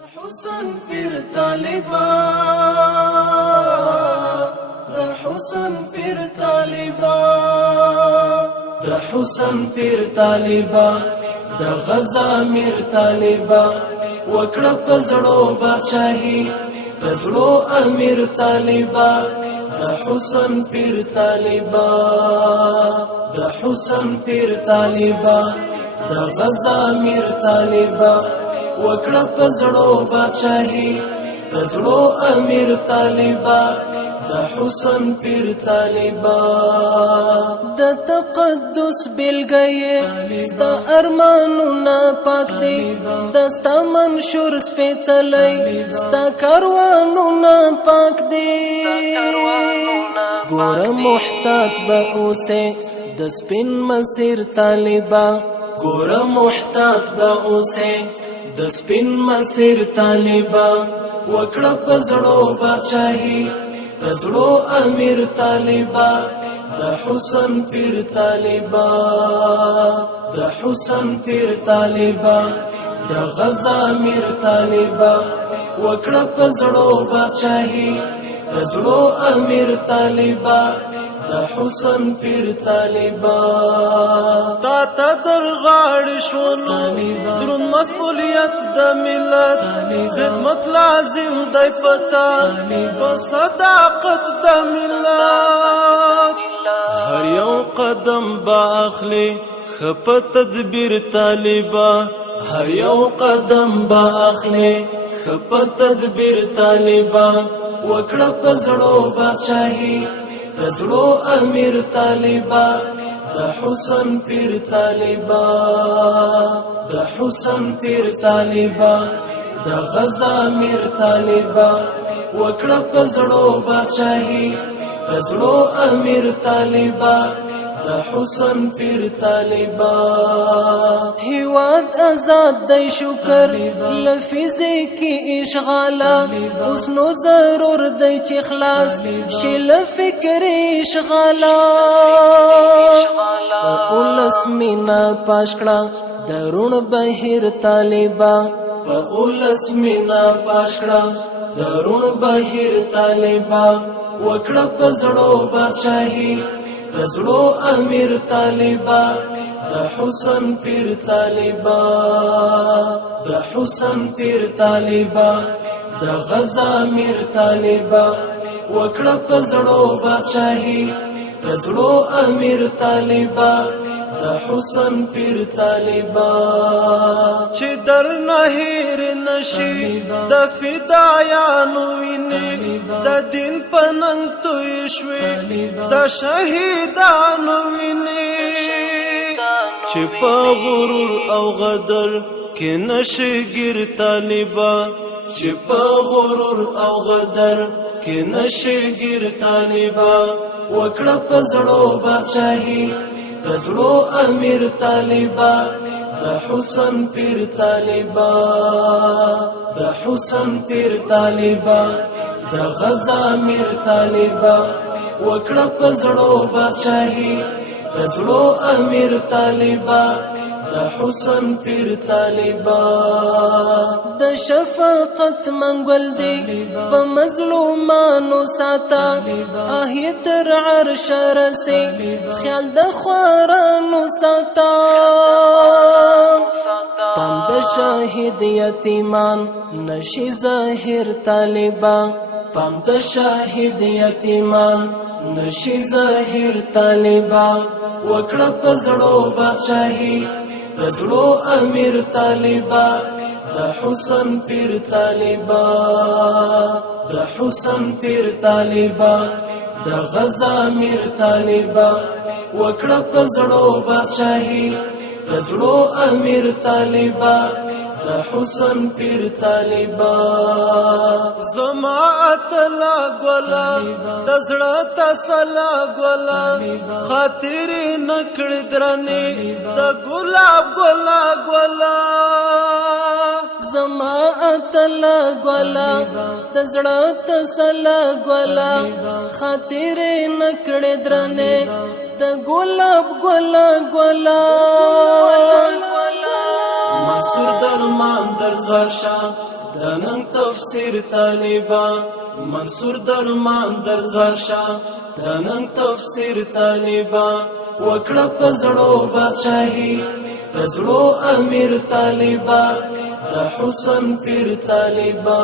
حسن پیر طالبا دا حسن پیر طالبا دا حسن پیر طالبا دا غزا میر طالبا وکړه پزړو بادشاہي پزړو امیر طالبا دا حسن پیر طالبا دا حسن پیر طالبا دا غزا میر طالبا وکړه پزړو بادشاہي پزړو امیر طالبا د حسن پیر طالبا د تقدس بلګي ستا ارمانونه پاک دي دستا منشور سپېڅلي ستا کاروانونه پاک دي ګوره محتاط به اوسه د سپین مسیر طالبا ګوره محتاط به اوسه د سپین مسیر طالبا وکړه پزړو بادشاہي پزړو امیر طالبا د حسن پیر طالبا د حسن پیر طالبا د غزا امیر طالبا وکړه پزړو بادشاہي پزړو امیر طالبا د حسن پیر طالبا تا ته در غاړ شولو درون مسئولیت د ملت خدمت لازم دی پتا په صداقت د ملت هر یو قدم با اخلي خپ تدبیر طالبا هر یو قدم با اخلي خپ تدبیر طالبا وکړه پزړو بادشاہي پزړو امیر طالبا د حسن پیر طالبا د حسن پیر طالبا د غزا امیر طالبا وکړه پزړو بادشاہي پزړو امیر طالبا د حسن پیر طالبا هیواد آزاد دی شکر لفظی اشغالا اوس نو ضرور دی چې خلاص شل فکر اشغالا اولس مینا پاشکړه درون بهیر طالبا اولس مینا پاشکړه درون بهیر طالبا وکړه پزړو بادشاہي پزړو امیر طالبا د حسن پیر طالبا د حسن پیر طالبا د غزا امیر طالبا وکړه پزړو بادشاہي پزړو امیر طالبا د حسن پیر طالبا چې در نهیر نشي د فدایانو ویني د دین پننګ توي شوي د شهیدانو ویني چې په غرور او غدر کې نشګر طالبا چې په غرور او غدر کې نشګر طالبا وکړه پزړو بادشاہي پزړو امیر طالبا د حسن پیر طالبا د حسن پیر طالبا د غزا امیر طالبا وکړه پزړو بادشاہي پزړو امیر طالبا د حسن پیر طالبا د شفقت منګل دی په مظلومانو ساته آه تر عرش رسي خیال د خوارانو ساته پم د شاهد یتیمان نشي ظاهر طالبا پم د شاهد یتیمان نشي ظاهر طالبا وکړه پزړو بادشاہي پزړو امیر طالبا د حسن پیر طالبا د حسن پیر طالبا د غزا امیر طالبا وکړه پزړو بادشاہي پزړو امیر طالبا د حسن پیر طالبا زما اتلا ګولا د زړه تسلا ګولا خاطر نکړ درنه د ګلاب ګولا ګولا زما اتلا ګولا د زړه تسلا ګولا خاطر نکړ درنه د ګلاب ګولا ګولا منصور درمان در غرشا دنن تفسیر طالبا منصور درمان در زارشا دنن تفسیر طالبا وکړه پزړو بادشاہي پزړو امیر طالبا د حسن پیر طالبا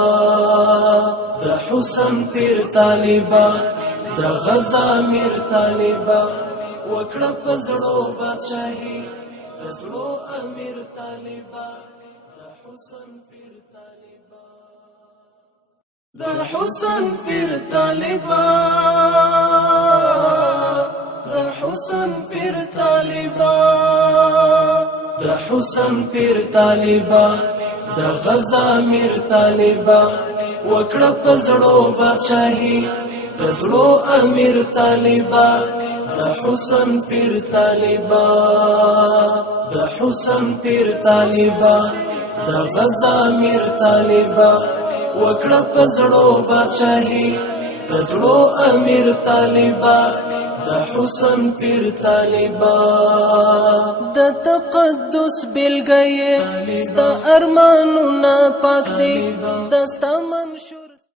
د حسن پیر طالبا د غزا امیر طالبا وکړه پزړو بادشاہي پزړو امیر طالبا د حسن پیر طالبا د حسن پیر طالبا د حسن پیر طالبا د حسن پیر طالبا د غزا امیر طالبا وکړه پزړو بادشاہي پزړو امیر طالبا د حسن پیر طالبا د حسن پیر طالبا د غزا امیر طالبا وکړه پزړو بادشاہي پزړو امیر طالبا د حسن پیر طالبا د تقدس بلګي ستا ارمانونه پاک دي دستا منشور